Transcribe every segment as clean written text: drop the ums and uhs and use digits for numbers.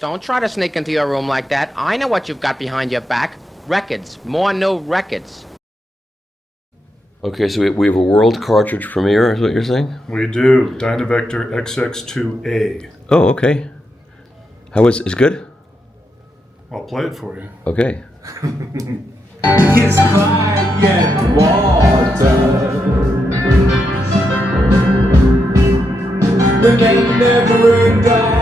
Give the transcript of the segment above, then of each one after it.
Don't try to sneak into your room like that. I know what you've got behind your back. Records. More new records. Okay, so we have a world cartridge premiere, is what you're saying? We do. Dynavector XX2A. Oh, okay. How is it good? I'll play it for you. Okay. His quiet water. The name never died.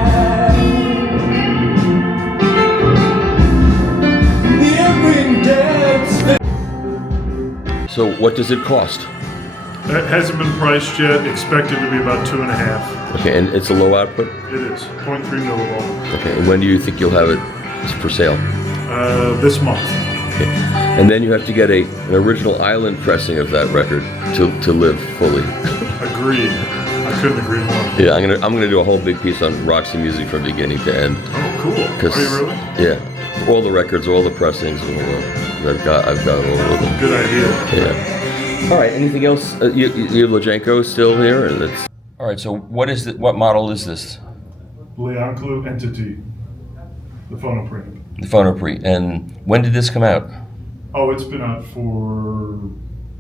Every dance. So what does it cost? It hasn't been priced yet. Expected to be about 2.5. Okay, and it's a low output? It is. 0.3 millivolt. Okay, and when do you think you'll have it for sale? This month. Okay. And then you have to get an original island pressing of that record to live fully. Agreed. I couldn't agree more. Yeah, I'm gonna do a whole big piece on Roxy music from beginning to end. Oh, cool. Are you really? Yeah, all the records, all the pressings, I've got all of them. Good idea. Yeah. All right. Anything else? You have Lejenko still here, and it's. All right. So what model is this? Leonclu Entity. The phonoprint. The Phonopre. And when did this come out? Oh, it's been out for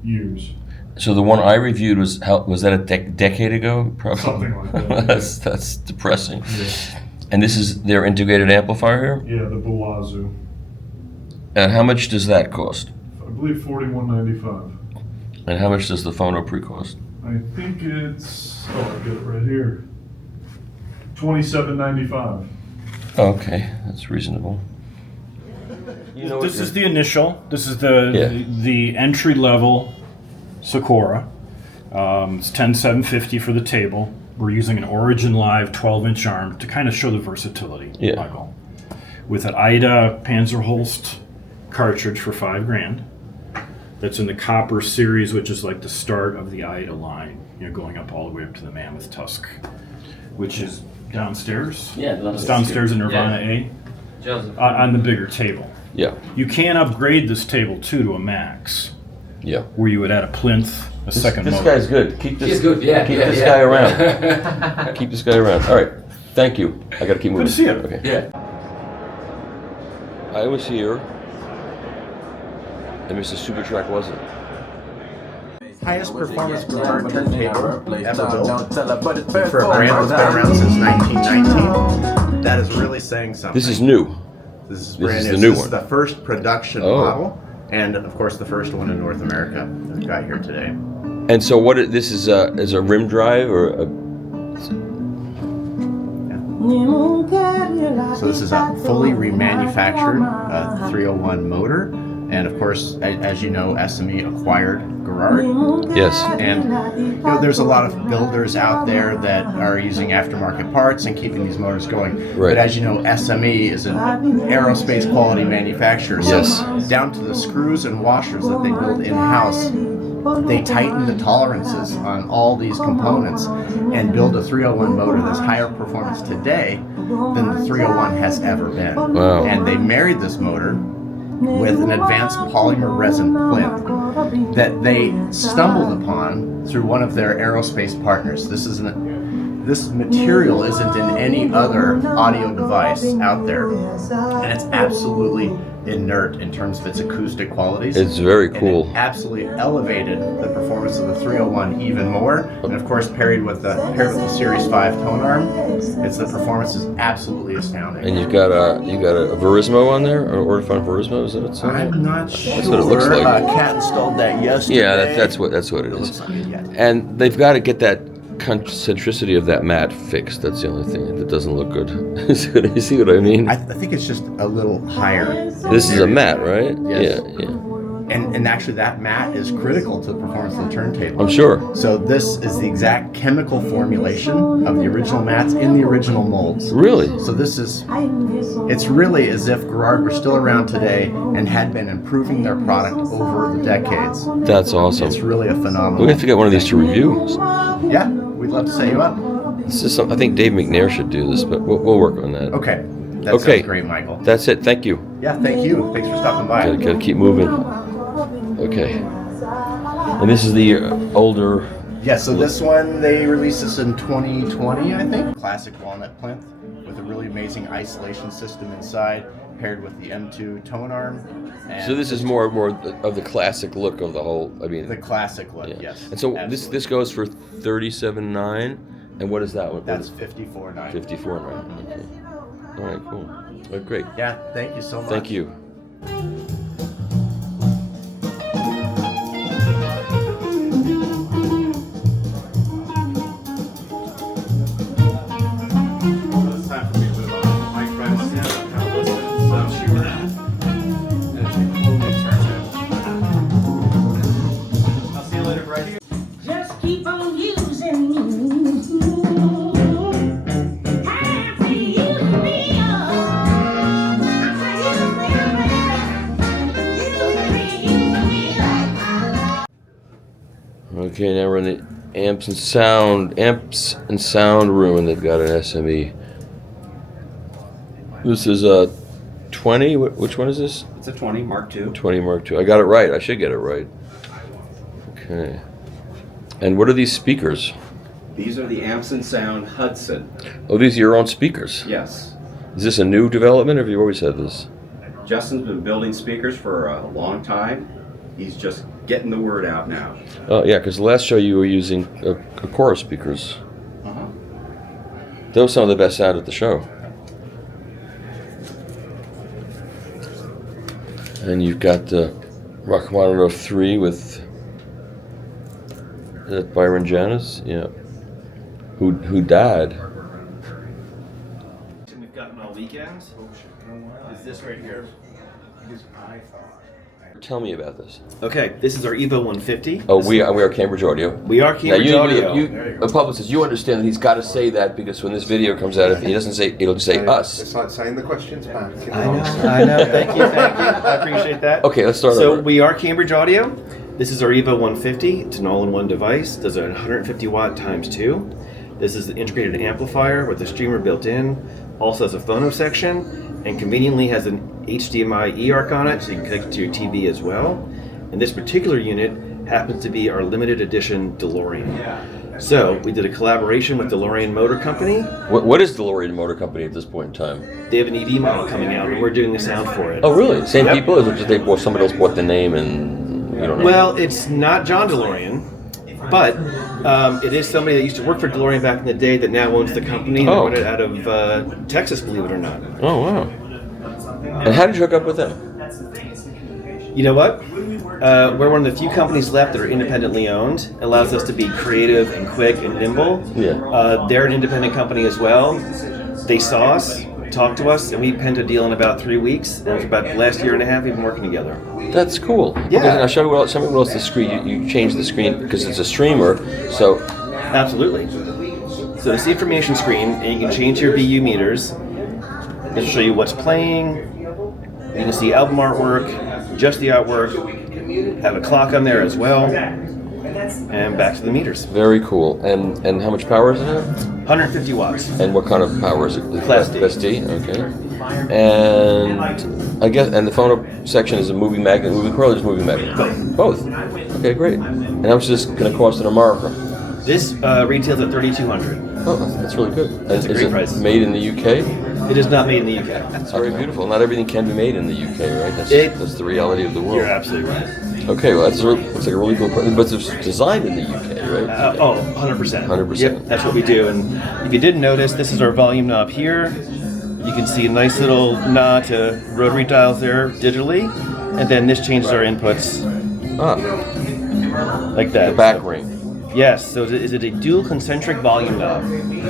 years. So the one I reviewed was that a decade ago? Probably. Something like that. That's depressing. Yeah. And this is their integrated amplifier here? Yeah, the Balazu. And how much does that cost? I believe $41.95. And how much does the Phonopre cost? I think it's, I get it right here. $27.95. Okay, that's reasonable. This is the initial. This is the entry level Acora. It's 10750 for the table. We're using an Origin Live 12-inch arm to kind of show the versatility, Michael. With an Ida Panzerholst cartridge for $5,000. That's in the copper series, which is like the start of the Ida line, going up all the way up to the Mammoth Tusk, which is downstairs. Yeah, it's downstairs in Nirvana A. On the bigger table. Yeah. You can upgrade this table too to a max. Yeah. Where you would add a plinth, second this motor. guy's good. Keep this. He's good. Yeah. Keep this guy around. Keep this guy around. All right. Thank you. I got to keep moving. Good to see you. Okay. Yeah. I was here, and Mr. Supertrack wasn't. Highest performance guitar turntable ever built for a brand that's been around since 1919. That is really saying something. This is new. This is brand new. The new This one. is the first production model, and of course the first one in North America that we've got here today. And so, this is a rim drive or a? So this is a fully remanufactured 301 motor, and of course, as you know, SME acquired Gerard. Yes. And there's a lot of builders out there that are using aftermarket parts and keeping these motors going. Right. But as you know, SME is an aerospace quality manufacturer. So Yes. down to the screws and washers that they build in-house, they tighten the tolerances on all these components and build a 301 motor that's higher performance today than the 301 has ever been. Wow. And they married this motor with an advanced polymer resin plinth that they stumbled upon through one of their aerospace partners. This material isn't in any other audio device out there, and it's absolutely inert in terms of its acoustic qualities. It's very cool. And it absolutely elevated the performance of the 301 even more, and of course paired with the Series 5 tone arm, the performance is absolutely astounding. And you've got a Verismo on there, or Ortofon Verismo, is that it? I'm not sure. That's what it looks like. Cat installed that yesterday. Yeah, that's what it It is. looks like it, yeah. And they've got to get that concentricity of that mat fixed. That's the only thing that doesn't look good. You see what I mean? I think it's just a little higher. This is a mat, right? Yes. Yeah. And actually that mat is critical to the performance of the turntable. I'm sure. So this is the exact chemical formulation of the original mats in the original molds. Really? So it's really as if Gerard were still around today and had been improving their product over the decades. That's awesome. It's really a phenomenal. We have to get one of these to review. Yeah, we'd love to set you up. This is I think Dave McNair should do this, but we'll work on that. Okay. That sounds great, Michael. That's it. Thank you. Yeah, thank you. Thanks for stopping by. Gotta keep moving. Okay. And this is the older. Yeah, so this one, they released this in 2020, I think. Classic walnut plinth with a really amazing isolation system inside, paired with the M2 tone arm. And So this is more of the classic look of the whole. I mean, the classic look, yeah. yes. And so absolutely. this goes for $37,900, and what is that one? That's $54,900. $54,900. Okay. All right, cool. Oh, great. Yeah, thank you so much. Thank you. It's time for me to move on. Mike tried to stand up, kind of listen, so she ran. And she totally turned it. I'll see you later, Bryce. Just keep on using me. Time to use me up. Okay, now we're in the amps and sound room, and they've got an SME. This is a 20. Which one is this? It's a 20 Mark II. 20 Mark II. I got it right. I should get it right. Okay. And what are these speakers? These are the Amps and Sound Hudson. Oh, these are your own speakers. Yes. Is this a new development, or have you always had this? Justin's been building speakers for a long time. He's just getting the word out now. Oh, yeah, because the last show you were using Acora speakers. Uh-huh. Those were some of the best sound at the show. And you've got the Rachmaninoff 3 with Byron Janis, yeah, who died. We've gotten all weekend. Is this right here? Tell me about this. Okay, this is our Evo 150. Oh, we are Cambridge Audio. We are Cambridge Audio. A publicist, you understand that he's got to say that, because when this video comes out, if he doesn't say, it'll just say us. It's like saying the questions back. I know. Thank you. I appreciate that. Okay, let's start So over. we are Cambridge Audio. This is our Evo 150. It's an all-in-one device. Does a 150 watt times 2. This is the integrated amplifier with a streamer built in. Also has a phono section, and conveniently has an HDMI eARC on it, so you can connect it to your TV as well. And this particular unit happens to be our limited edition DeLorean. So we did a collaboration with DeLorean Motor Company. What is DeLorean Motor Company at this point in time? They have an EV model coming out, and we're doing the sound for it. Oh, really? Same Yep. people? Or is it just somebody else bought the name and you don't know? Well, it's not John DeLorean, but it is somebody that used to work for DeLorean back in the day that now owns the company. They Oh. run it out of Texas, believe it or not. Oh, wow. And how did you hook up with them? You know what? We're one of the few companies left that are independently owned. It allows us to be creative and quick and nimble. Yeah. They're an independent company as well. They saw us, talked to us, and we penned a deal in about 3 weeks. And for about the last year and a half, we've been working together. That's cool. Yeah. Okay, now show me what else the screen. You change the screen because it's a streamer. So Absolutely. So this is the information screen, and you can change your VU meters. This will show you what's playing. You can see album artwork, just the artwork. Have a clock on there as well. And back to the meters. very cool. And how much power does it have? 150 watts. And what kind of power is it? Class D. Class D. Okay. And I guess the phono section is a moving magnet, moving coil, or just moving magnet? Both. Okay, great. And how much is this going to cost in America? This retails at $3,200. Oh, that's really good. That's a Is great it price. made in the UK? It is not made in the UK. That's very beautiful. Not everything can be made in the UK, right? That's the reality of the world. You're absolutely right. Okay, well, it's like a really cool product, but it's designed in the UK, right? 100%. 100%. Yep, that's what we do. And if you didn't notice, this is our volume knob here. You can see a nice little nod to rotary dials there digitally. And then this changes our inputs like that. The back ring. Yes, so is it a dual concentric volume knob?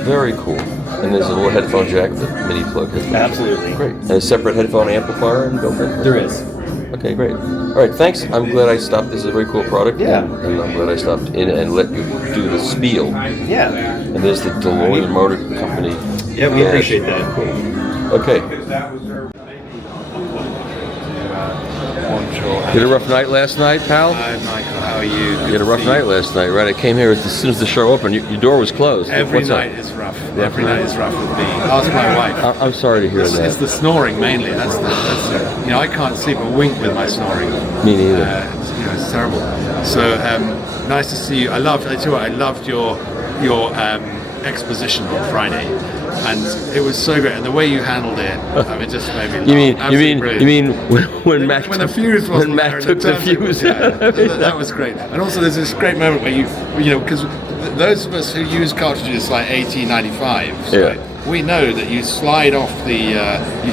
Very cool. And there's a little headphone jack, the mini plug. Absolutely. Great. And a separate headphone amplifier built in? There is. Okay, great. All right, thanks. I'm glad I stopped. This is a very cool product. Yeah. And I'm glad I stopped in and let you do the spiel. Yeah. And there's the DeLorean Motor Company. Yeah, we appreciate that. Okay. You had a rough night last night, pal? Hi, Michael. How are you? You had a rough night last night, right? I came here as soon as the show opened. Your door was closed. Every What's night up? is rough. Every night is rough with me. Ask my wife. I'm sorry to hear It's that. the snoring mainly. That's I can't sleep a wink with my snoring. Me neither. It's terrible. So nice to see you. I loved your exposition on Friday, and it was so great. And the way you handled it, I mean, it just made me laugh. You mean when Mac when the fuse wasn't there and took the fuse? That was great. And also, there's this great moment where you know, because those of us who use cartridges like 1895s, Yeah. right, we know that you slide off the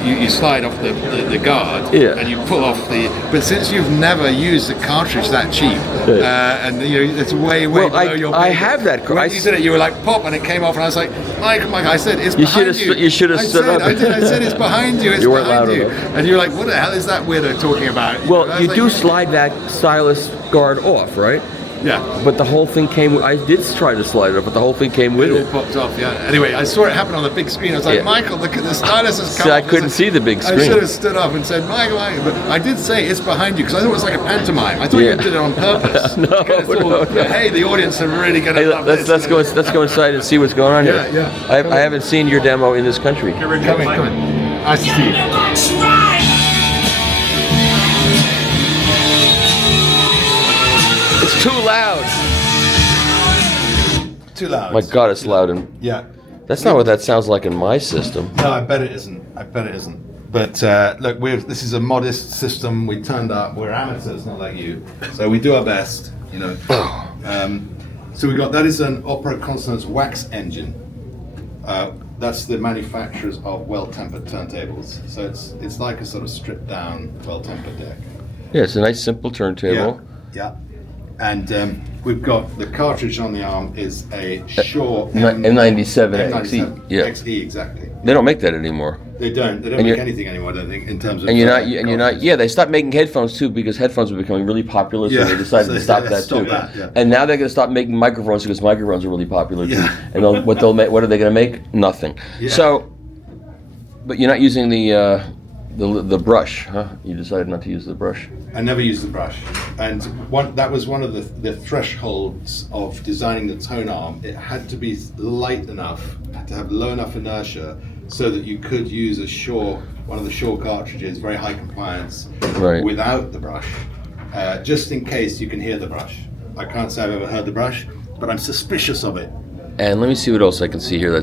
you slide off the guard, Yeah. and you pull off the. But since you've never used a cartridge that cheap, and you know it's way Well, below your. I pay have grade. that. When you did it, you were like pop, and it came off, and I was like, Mike, I said it's behind you. You should have stood up. I did. I said it's behind you. It's You weren't behind loud you. enough. And you're like, what the hell is that weirdo talking about? Well, know, I was you like, do slide that stylus guard off, right? Yeah. But the whole thing came. I did try to slide it up, but the whole thing came with It it. all popped off, yeah. Anyway, I saw it happen on the big screen. I was like, Yeah. Michael, look at the stylus has come See, I off. couldn't see the big I screen. should have stood up and said, Michael, but I did say it's behind you because I thought it was like a pantomime. I thought Yeah. you did it on purpose. No, Kind of thought, no. Hey, the audience are really going to Hey, love this. let's go inside and see what's going on here. Yeah, yeah. I haven't seen your demo in this country. Come in. Nice to see you. It's too loud. Too loud. My God, it's loud, and Yeah. that's not what that sounds like in my system. No, I bet it isn't. But look, this is a modest system. We turned up. We're amateurs, not like you. So we do our best, you know. So we got that is an Opera Consonance wax engine. That's the manufacturers of well-tempered turntables. So it's like a sort of stripped down, well-tempered deck. Yeah, it's a nice simple turntable. Yeah. And we've got the cartridge on the arm is a Shaw M97 XE. Yeah. XE, exactly. They don't make that anymore. They don't And make you're- anything anymore, I don't think, in terms of. And you're not. Yeah, they stopped making headphones too because headphones were becoming really popular, so Yeah, they decided so to they stop said, that "Stop too. that," yeah. And now they're going to stop making microphones because microphones are really popular too. Yeah. And what are they going to make? Nothing. Yeah. So, but you're not using the brush, huh? You decided not to use the brush. I never used the brush, and that was one of the thresholds of designing the tone arm. It had to be light enough, had to have low enough inertia, so that you could use one of the Shaw cartridges, very high compliance, Right. without the brush, just in case you can hear the brush. I can't say I've ever heard the brush, but I'm suspicious of it. And let me see what else I can see here.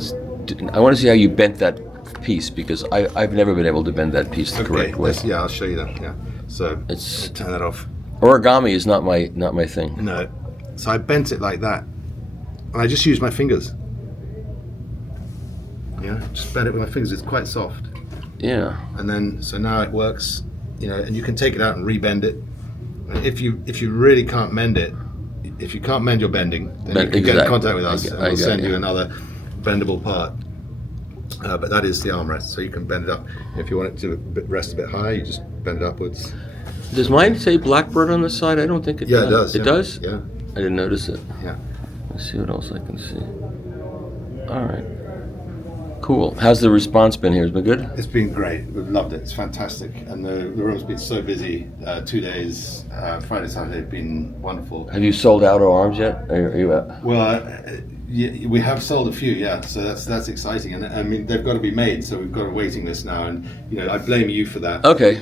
I want to see how you bent that piece because I've never been able to bend that piece the correct way. Yeah, I'll show you that. Yeah, so It's turn that off. origami is not my thing. No, so I bent it like that, and I just used my fingers. Yeah, just bent it with my fingers. It's quite soft, Yeah. and then so now it works. You know, and you can take it out and rebend it. If you really can't mend it, if you can't mend your bending, then you can get in contact with us, and we'll send you another bendable part. But that is the armrest, so you can bend it up. If you want it to rest a bit higher, you just bend it upwards. Does mine say Blackbird on the side? I don't think it does. Yeah, it does. It yeah. does? Yeah, I didn't notice it. yeah. Let's see what else I can see. All right. Cool. How's the response been here? Has it been good? It's been great. We've loved it. It's fantastic, and the room's been so busy. 2 days, Friday, Saturday, have been wonderful. Have you sold out our arms yet? Are you at? Well, yeah, we have sold a few, yeah. So that's exciting, and I mean they've got to be made. So we've got a waiting list now, and you know I blame you for that. Okay.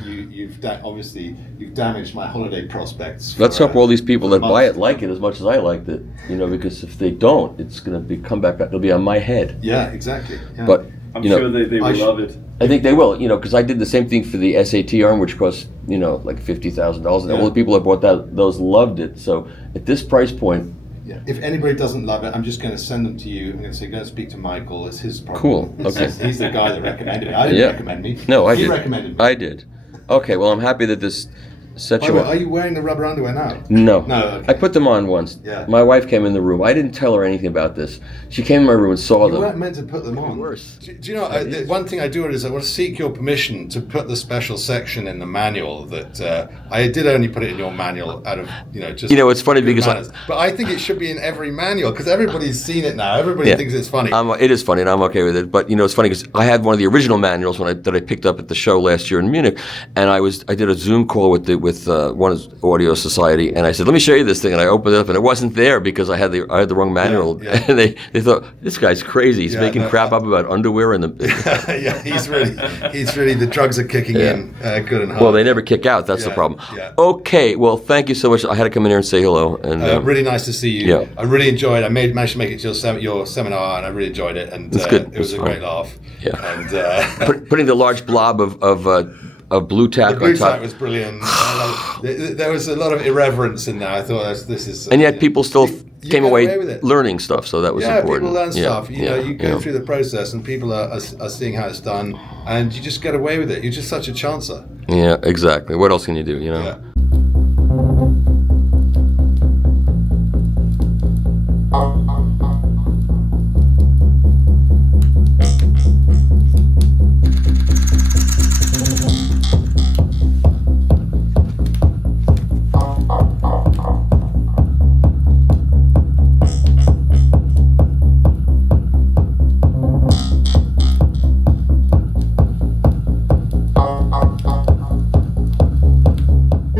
Obviously you've damaged my holiday prospects. Let's for, hope all these people that months. buy it like it as much as I liked it. You know, because if they don't, it's going to come back. It'll be on my head. Yeah, exactly. Yeah. But I'm you know, sure they will love it. I think they will. You know, because I did the same thing for the SAT arm, which cost like $50,000, and all the people that bought those loved it. So at this price point. Yeah. If anybody doesn't love it, I'm just going to send them to you. I'm going to say, go and speak to Michael. It's his problem. Cool. Okay. He's the guy that recommended it. I didn't recommend me. No, I did. He recommended me. I did. Okay. Well, I'm happy that this set By you the up. way, are you wearing the rubber underwear now? No. No, okay. I put them on once. Yeah. My wife came in the room. I didn't tell her anything about this. She came in my room and saw You them. weren't meant to put them on. Worse. Do you know, the one thing I do is I want to seek your permission to put the special section in the manual that I did only put it in your manual out of, just... You know, it's funny good because manners. But I think it should be in every manual because everybody's seen it now. Everybody thinks it's funny. It is funny, and I'm okay with it. But it's funny because I had one of the original manuals that I picked up at the show last year in Munich, and I did a Zoom call with the with one audio society, and I said, "Let me show you this thing." And I opened it up, and it wasn't there because I had the wrong manual. Yeah. And they thought, "This guy's crazy. He's making crap up about underwear and the." Yeah, he's really the drugs are kicking in good and hard. Well, they never kick out. That's the problem. Yeah. Okay. Well, thank you so much. I had to come in here and say hello. And really nice to see you. Yeah. I really enjoyed. I managed to make it to your seminar, and I really enjoyed it. And It's good. It was a fun. great laugh. Yeah. And Putting the large blob of blue tack the blue on top. tack was brilliant. There was a lot of irreverence in there. I thought this is. And yet people still you came get away with it. learning stuff, so that was important. People learn stuff. You know, you go yeah. through the process, and people are seeing how it's done, and you just get away with it. You're just such a chancer. Yeah, exactly. What else can you do? You know. Yeah.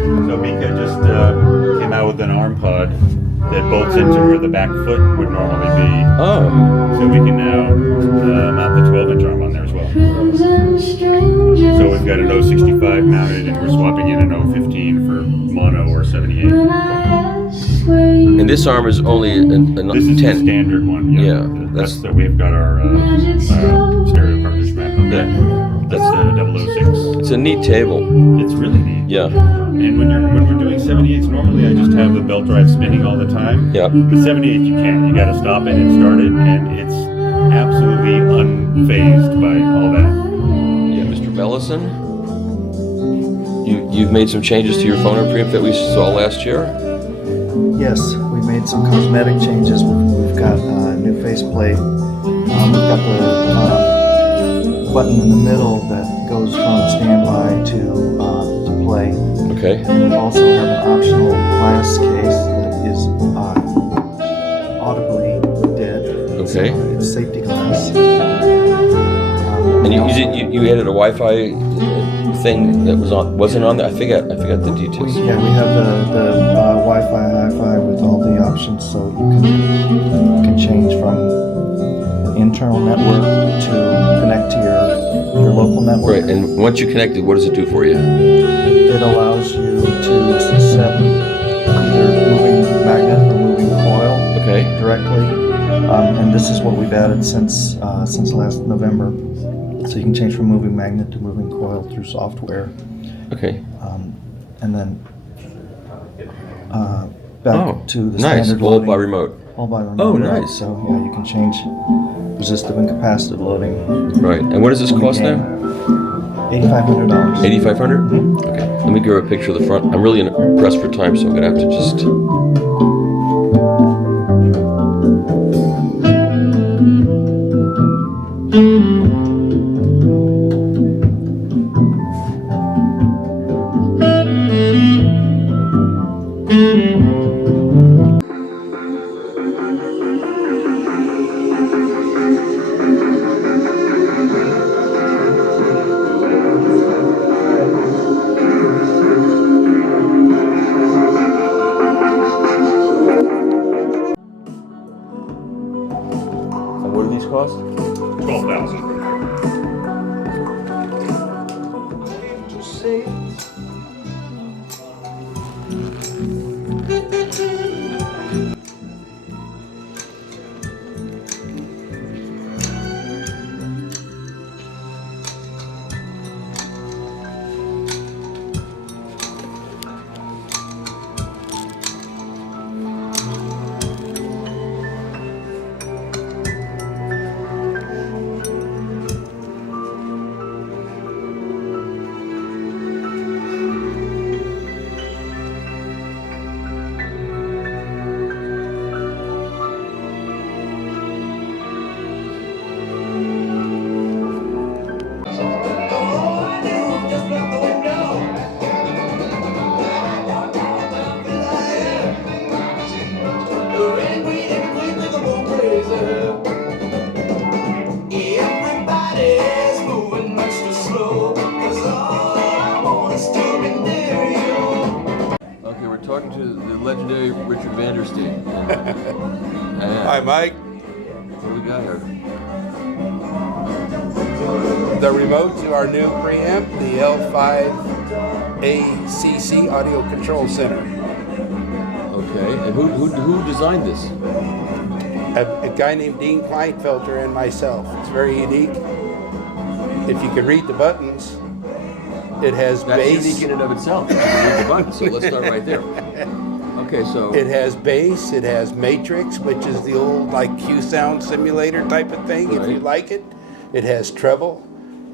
So Mika just came out with an arm pod that bolts into where the back foot would normally be. Oh. So we can now mount the 12-inch arm on there as well. So we've got an 065 mounted, and we're swapping in an 015 for mono or 78. And this arm is only a This is 10. the standard one. Yeah, That's that we've got our stereo cartridge back on that. That's the 006. It's a neat table. It's really neat. Yeah. And when we're doing 78s, normally I just have the belt drive spinning all the time. Yep. The 78 you can't. You got to stop it and start it, and it's absolutely unfazed by all that. Yeah, Mr. Bellison, you've made some changes to your phono preamp that we saw last year. Yes, we made some cosmetic changes. We've got a new faceplate. We've got the button in the middle that goes from standby to play. Okay. And we also have an optional glass case that is audibly dead. Okay. It's safety glass. And you added a Wi-Fi thing that wasn't on there. I forgot the details. We have the Wi-Fi, Hi-Fi with all the options, so you can change from an internal network to connect to your local network. Right. And once you connect it, what does it do for you? It allows you to set either moving magnet or moving coil directly, and this is what we've added since last November. So you can change from moving magnet to moving coil through software. Okay. And then back to the nice. standard All loading. by remote. All by remote. Oh, nice. So yeah, you can change resistive and capacitive loading. Right. And what does this cost now? $8,500. $8,500? Okay. Let me give her a picture of the front. I'm really pressed for time, so I'm gonna have to just. to the legendary Richard Vandersteen. Hi, Mike. What do we got here? The remote to our new preamp, the L5ACC Audio Control Center. Okay, and who designed this? A guy named Dean Kleinfelter and myself. It's very unique. If you could read the buttons, it has That's bass. unique in and of itself. You can read the buttons, so let's start right there. Okay, so it has bass, it has matrix, which is the old like Q sound simulator type of thing, if you like it. It has treble,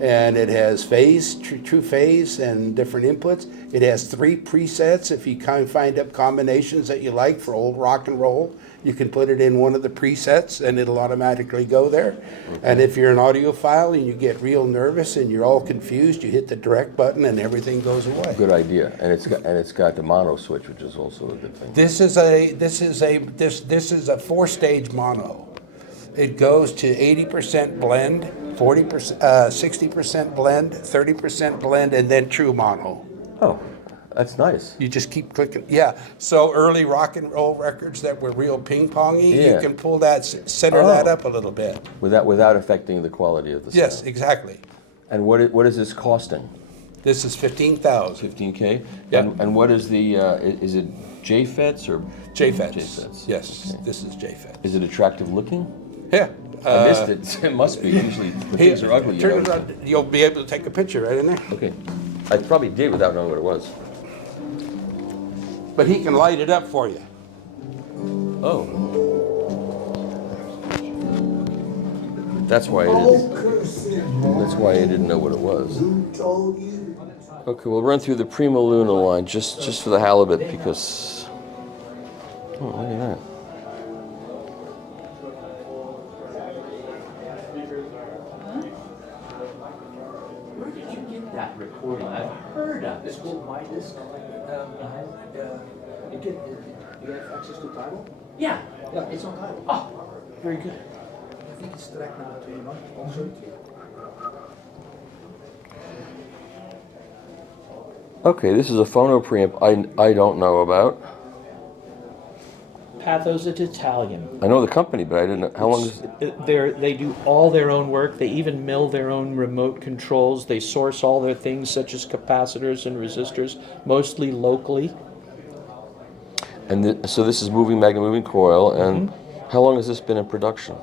and it has phase, true phase, and different inputs. It has 3 presets. If you kind of find up combinations that you like for old rock and roll, you can put it in one of the presets, and it'll automatically go there. Okay. And if you're an audiophile and you get real nervous and you're all confused, you hit the direct button and everything goes away. Good idea, and it's got the mono switch, which is also a good thing. This is a 4-stage mono. It goes to 80% blend, 40%, 60% blend, 30% blend, and then true mono. Oh, that's nice. You just keep clicking. Yeah. So early rock and roll records that were real ping-pongy, you can pull that, center that up a little bit. Without affecting the quality of the sound. Yes, exactly. And what is this costing? This is $15,000. $15K. Yeah. And what is the? Is it JFETs or JFETs? JFETs. Yes. Okay. This is JFET. Is it attractive looking? Yeah. I missed it. It must be. Usually the things are ugly. Turn it on. You'll be able to take a picture right in there. Okay. I probably did without knowing what it was. But he can light it up for you. Oh. That's why I didn't know what it was. Okay, we'll run through the Prima Luna line just for the halibut because. Oh, look at that. Where did you get that recording? I've heard of it. Why this? You have access to title? Yeah. Yeah, it's on title. Oh, very good. I think it's track number 21 also. Okay, this is a phono preamp I don't know about. Pathos is Italian. I know the company, but I didn't know. How long is They do all their own work. They even mill their own remote controls. They source all their things, such as capacitors and resistors, mostly locally. And so this is moving magnet, moving coil, and how long has this been in production?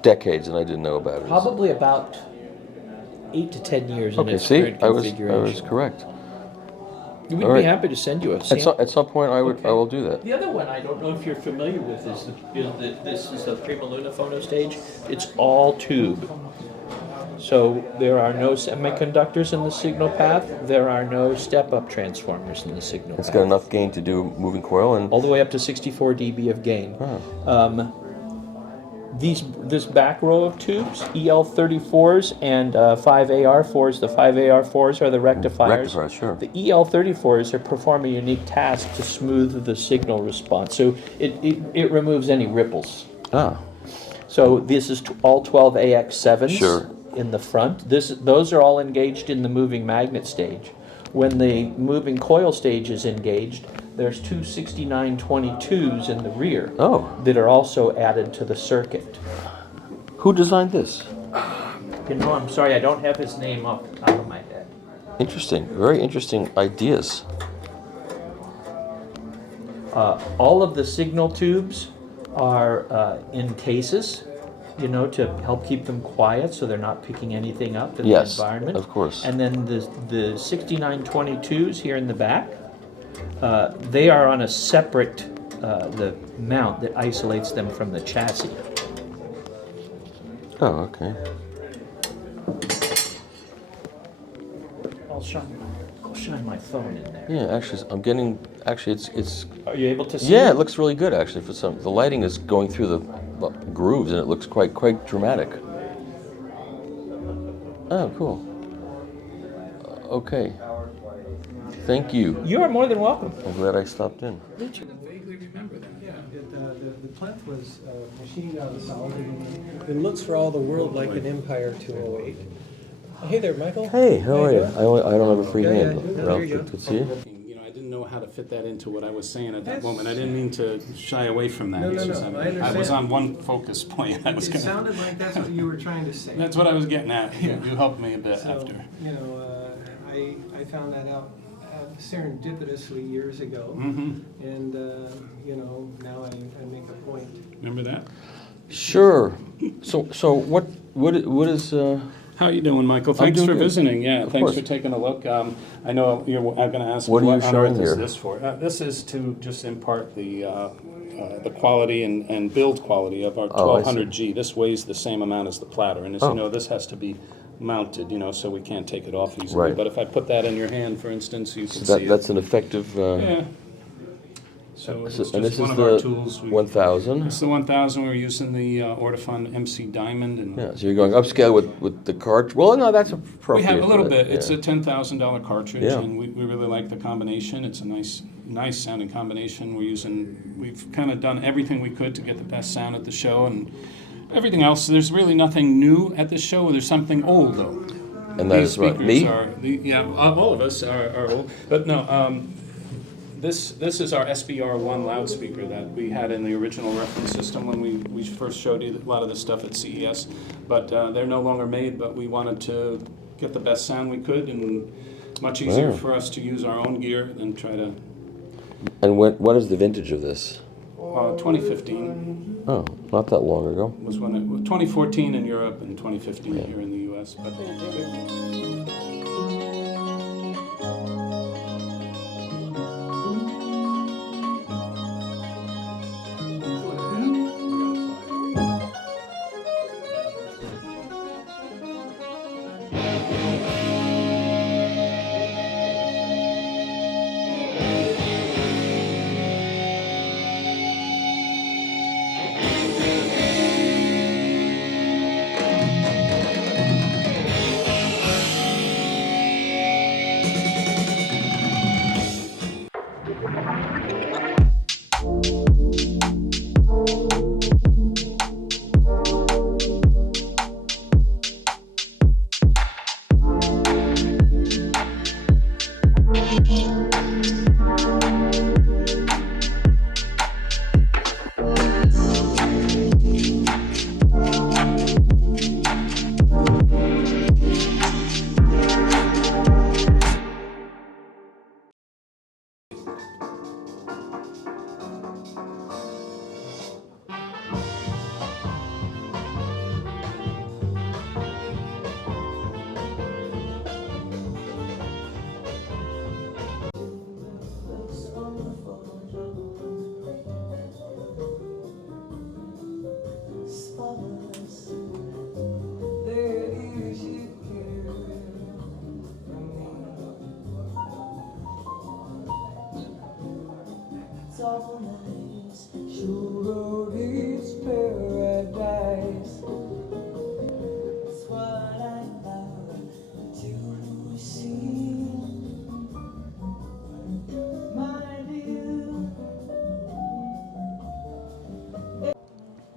Decades, and I didn't know about it. Probably about 8 to 10 years in its see, current I was configuration. correct. We'd All be right. happy to send you a At sample. some point, I will do that. The other one I don't know if you're familiar with is this is the Prima Luna phono stage. It's all tube. So there are no semiconductors in the signal path. There are no step-up transformers in the signal It's path. got enough gain to do moving coil and All the way up to 64 dB of gain. Oh. This back row of tubes, EL34s and 5AR4s. The 5AR4s are the rectifiers. Rectifiers, sure. The EL34s perform a unique task to smooth the signal response. So it removes any ripples. Ah. So this is all 12 AX7s Sure. in the front. Those are all engaged in the moving magnet stage. When the moving coil stage is engaged, there's two 6922s in the rear that are also added to the circuit. Who designed this? You know, I'm sorry, I don't have his name off the top of my head. Interesting. Very interesting ideas. All of the signal tubes are in cases, you know, to help keep them quiet so they're not picking anything up in the environment. Of course. And then the 6922s here in the back, they are on a separate the mount that isolates them from the chassis. Oh, okay. I'll shine my phone in there. Yeah, actually, I'm getting. Actually, it's. Are you able to see? Yeah, it? it looks really good. Actually, for some, the lighting is going through the grooves, and it looks quite dramatic. Oh, cool. Okay. Thank you. You are more than welcome. I'm glad I stopped in. Did you? Vaguely remember that. Yeah, the plinth was machined out of solid. It looks for all the world like an Empire 208. Hey there, Michael. Hey, how are you? I don't have a free hand. Yeah, Ralph, there you good to see you. You know, I didn't know know how to fit that into what I was saying at that moment. I didn't mean to shy away from that. No, It's no, just no, I I understand. was on one focus point. I was It gonna, sounded like that's what you were trying to say. That's what I was getting at. Yeah. You helped me a bit So, after. you know, I found that out serendipitously years ago, Mm-hmm. and you know, now I make a point. Remember that? Sure. So what is? How you doing, Michael? I'm Thanks doing for good. visiting. Yeah, Of thanks course. for taking a look. I know I'm going to ask What are you on showing earth is here? this for? This is to just impart the quality and build quality of our Oh, I see. 1200G. This weighs the same amount as the platter, and as you know, this has to be mounted, so we can't take it off easily. Right. But if I put that in your hand, for instance, you can So see that's it. an effective. Yeah. So it's And this just one is of our the tools. 1000. It's the 1000. We're using the Ortofon MC Diamond, and Yeah. So you're going upscale with the cartridge. Well, no, that's we appropriate. have a little for that, bit. It's yeah. a $10,000 cartridge, Yeah. and we really like the combination. It's a nice sounding combination. We've kind of done everything we could to get the best sound at the show, and everything else. There's really nothing new at the show. There's something old though. And that These is what, speakers me? yeah, all of us are old. But no, this is our SBR1 loudspeaker that we had in the original reference system when we first showed you a lot of this stuff at CES. But they're no longer made, but we wanted to get the best sound we could, and much easier Wow. for us to use our own gear than try to... And what is the vintage of this? 2015 Oh, not that long ago. was when it... 2014 in Europe and 2015 here in the US. But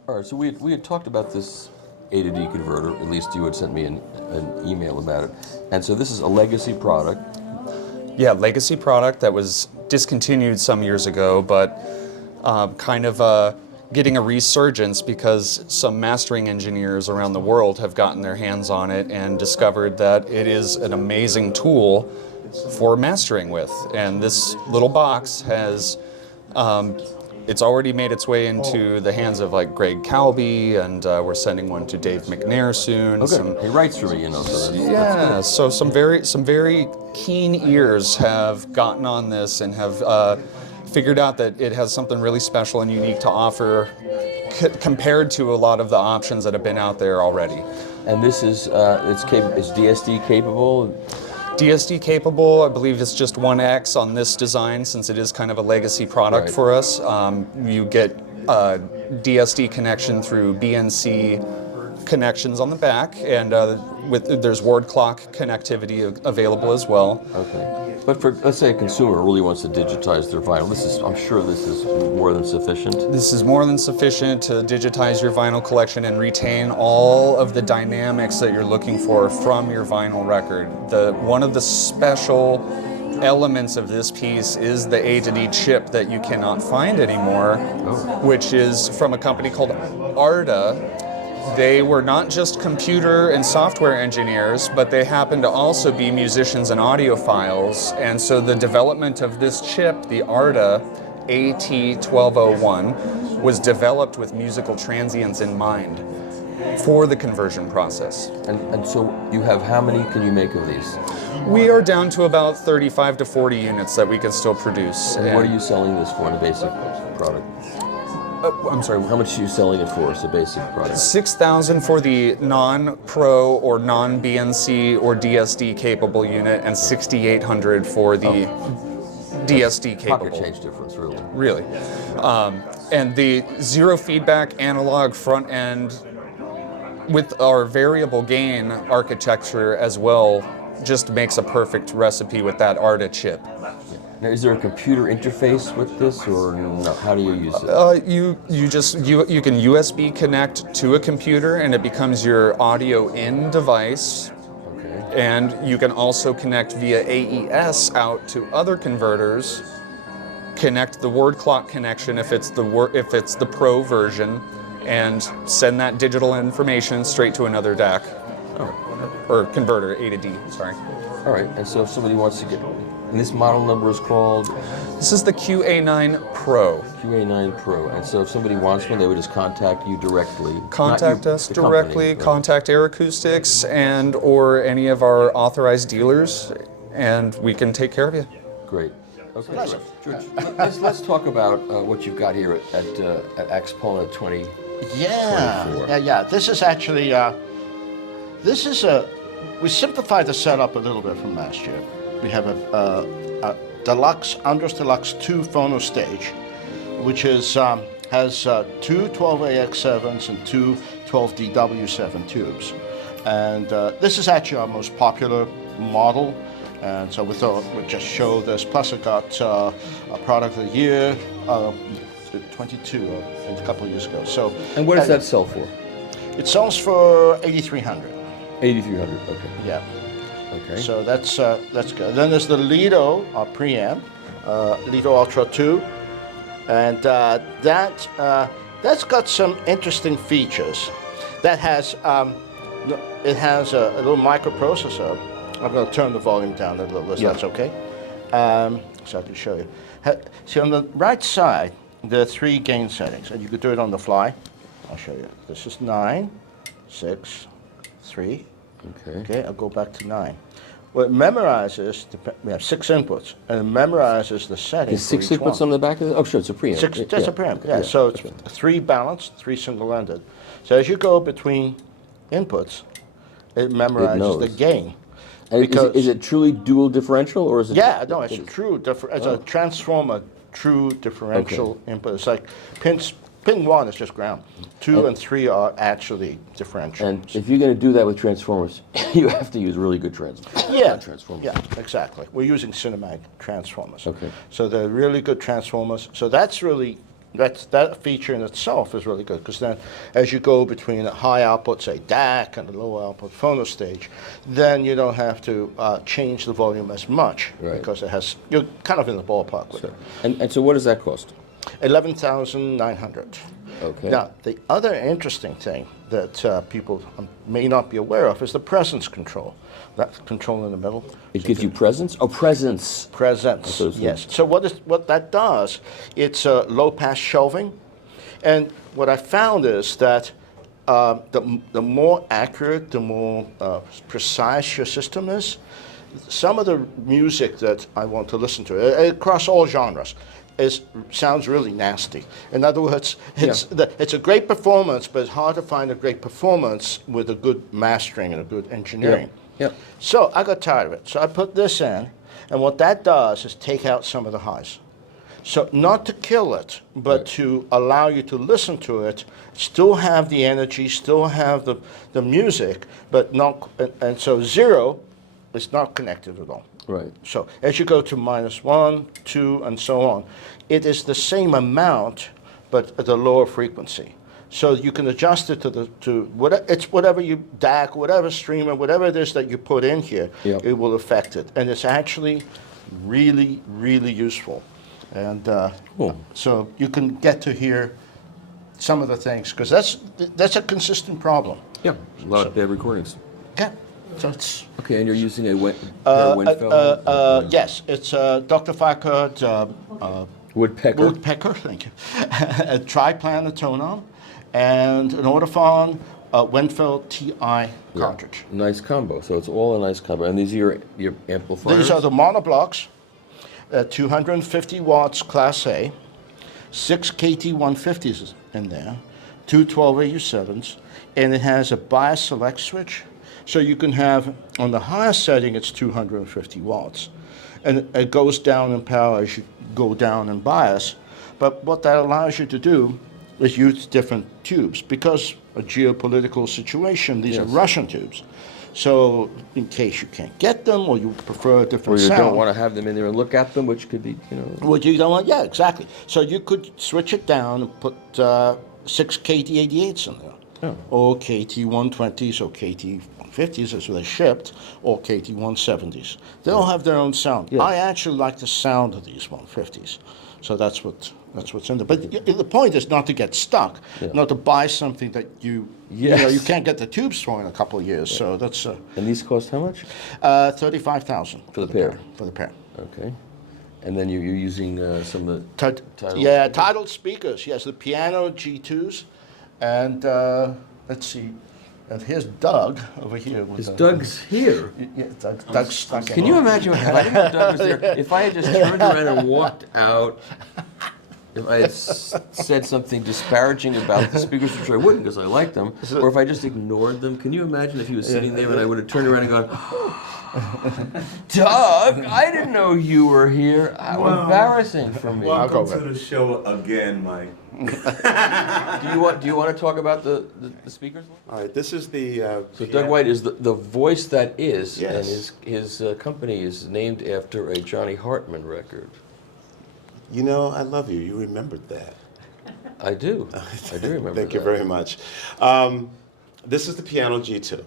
All right, so we had talked about this A to D converter. At least you had sent me an email about it. And so this is a legacy product. Yeah, legacy product that was discontinued some years ago, but kind of getting a resurgence because some mastering engineers around the world have gotten their hands on it and discovered that it is an amazing tool for mastering with. And this little box has it's already made its way into the hands of like Greg Calby, and we're sending one to Dave McNair soon. Okay, he writes for me, So that's yeah, good. so some very keen ears have gotten on this and have figured out that it has something really special and unique to offer compared to a lot of the options that have been out there already. And this is it's DSD capable. DSD capable, I believe it's just 1X on this design since it is kind of a legacy product Right. for us. You get DSD connection through BNC connections on the back, and there's word clock connectivity available as well. Okay. But for, let's say, a consumer really wants to digitize their vinyl, I'm sure this is more than sufficient. This is more than sufficient to digitize your vinyl collection and retain all of the dynamics that you're looking for from your vinyl record. One of the special elements of this piece is the A to D chip that you cannot find anymore, which is from a company called ARTA. They were not just computer and software engineers, but they happened to also be musicians and audiophiles. And so the development of this chip, the ARTA AT1201, was developed with musical transients in mind for the conversion process. And so you have how many can you make of these? We are down to about 35 to 40 units that we can still produce. And what are you selling this for in a basic product? I'm sorry, how much are you selling it for as a basic product? $6,000 for the non-Pro or non-BNC or DSD capable unit, and $6,800 for the DSD capable. Pocket change difference, really. Really. And the zero feedback analog front end with our variable gain architecture as well just makes a perfect recipe with that ARTA chip. Now, is there a computer interface with this, or no? How do you use it? You can USB connect to a computer, and it becomes your audio in device. Okay. And you can also connect via AES out to other converters. Connect the word clock connection if it's the Pro version, and send that digital information straight to another DAC. Or converter, A to D, sorry. All right, and so if somebody wants to get, and this model number is called? This is the QA9 Pro. QA9 Pro, and so if somebody wants one, they would just contact you directly. Contact us directly, contact Acora Acoustics and or any of our authorized dealers, and we can take care of you. Great. Okay, George, let's talk about what you've got here at AXPONA 20. Yeah. This is actually, we simplified the setup a little bit from last year. We have a deluxe, Andros Deluxe 2 phono stage, which is, has two 12AX7s and two 12DW7 tubes. And this is actually our most popular model. And so we thought we'd just show this. Plus it got a product of the year, 22, a couple of years ago. So. And what does that sell for? It sells for $8,300. $8,300. Okay. Yeah. Okay. So that's good. Then there's the Lido preamp, Lido Ultra 2, and that's got some interesting features. That has it has a little microprocessor. I'm going to turn the volume down a little bit. So that's okay. So I can show you. See, on the right side, there are 3 gain settings, and you could do it on the fly. I'll show you. This is 9, 6, 3. Okay. Okay, I'll go back to 9. Well, it memorizes, we have 6 inputs, and it memorizes the settings. There's 6 inputs on the back of it? Oh, sure, it's a preamp. That's a preamp, yeah. So it's 3 balanced, 3 single-ended. So as you go between inputs, it memorizes the gain. Is it truly dual differential, or is it? Yeah, no, it's a true it's a transformer, true differential input. It's like pin 1 is just ground. 2 and 3 are actually differential. And if you're going to do that with transformers, you have to use really good transformers. Yeah, exactly. We're using cinematic transformers. Okay. So they're really good transformers. So that's really, that feature in itself is really good, because then as you go between a high output, say DAC, and a low output phono stage, then you don't have to change the volume as much, because it has, you're kind of in the ballpark with it. And so what does that cost? $11,900. Okay. Now, the other interesting thing that people may not be aware of is the presence control. That control in the middle. It gives you presence? Oh, presence. Presence, yes. So what that does, it's low-pass shelving. And what I found is that the more accurate, the more precise your system is, some of the music that I want to listen to, across all genres, sounds really nasty. In other words, it's a great performance, but it's hard to find a great performance with a good mastering and a good engineering. So I got tired of it. So I put this in, and what that does is take out some of the highs. So not to kill it, but to allow you to listen to it, still have the energy, still have the music, but not, and so 0 is not connected at all. Right. So as you go to -1, 2, and so on, it is the same amount, but at a lower frequency. So you can adjust it whatever you DAC, whatever streamer, whatever it is that you put in here, it will affect it. And it's actually really, really useful. And Cool. so you can get to hear some of the things, because that's a consistent problem. Yeah, a lot of bad recordings. Yeah, so it's... Okay, and you're using a Winfeld? Yes, it's Dr. Farquhar Woodpecker. Woodpecker, thank you. A triplanetonon and an Audifon Winfeld TI cartridge. Yeah. Nice combo. So it's all a nice combo. And these are your amplifiers? These are the monoblocks, 250 watts Class A, 6 KT150s in there, two 12AU7s, and it has a bias select switch. So you can have, on the highest setting, it's 250 watts. And it goes down in power as you go down in bias. But what that allows you to do is use different tubes. Because a geopolitical situation, these are Russian tubes. So in case you can't get them, or you prefer a different sound. Or you sound, don't want to have them in there and look at them, which could be, What you don't want, yeah, exactly. So you could switch it down and put 6 KT88s in there. Or KT120s or KT150s as they shipped, or KT170s. They all have their own sound. Yeah. I actually like the sound of these 150s. So that's what's in there. But the point is not to get stuck, not to buy something that you can't get the tubes for in a couple of years. So that's. And these cost how much? $35,000 for the pair. For the pair. Okay. And then you're using some of the Tidal speakers. Yes, the piano G2s, and let's see. And here's Doug over here. Doug's here? Yeah, Doug's stuck in. Can you imagine if I didn't know Doug was there? If I had just turned around and walked out, if I had said something disparaging about the speakers, which I wouldn't because I like them, or if I just ignored them, can you imagine if he was sitting there and I would have turned around and gone, Doug, I didn't know you were here. How embarrassing for me. Welcome to the show again, Mike. Do you want to talk about the speakers? All right, this is the... So Doug White is the voice that is, Yes. and his company is named after a Johnny Hartman record. You know, I love you. You remembered that. I do. I do remember Thank you that. very much. This is the Piano G2.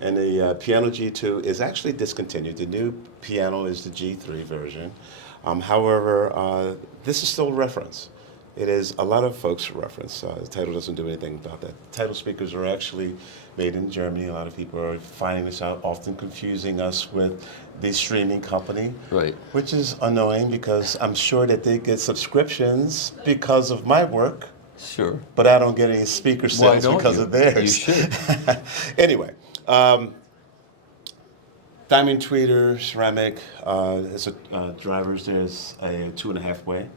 And the Piano G2 is actually discontinued. The new piano is the G3 version. However, this is still a reference. It is a lot of folks' reference. The title doesn't do anything about that. Title speakers are actually made in Germany. A lot of people are finding this out, often confusing us with the streaming company. Right. Which is annoying because I'm sure that they get subscriptions because of my work. Sure. But I don't get any speaker sales because of theirs. You should. Anyway. Diamond tweeter, ceramic, drivers, there's a 2.5 way.